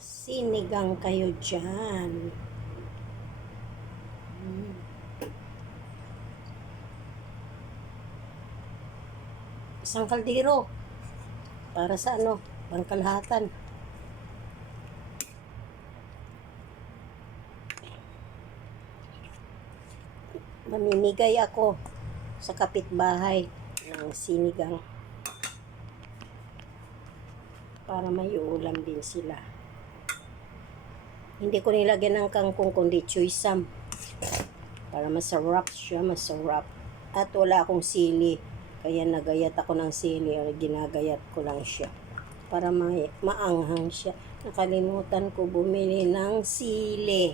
Sinigang kayo dyan. Isang kaldero. Para sa pangkalahatan. Mamimigay ako sa kapitbahay ng sinigang. Para may ulam din sila. Hindi ko nilagyan ng kangkong kundi chuysam. Para masarap siya, masarap. At wala akong sili. Kaya nagayat ako ng sili o ginagayat ko lang siya. Para maanghang siya. Nakalimutan ko bumili ng sili.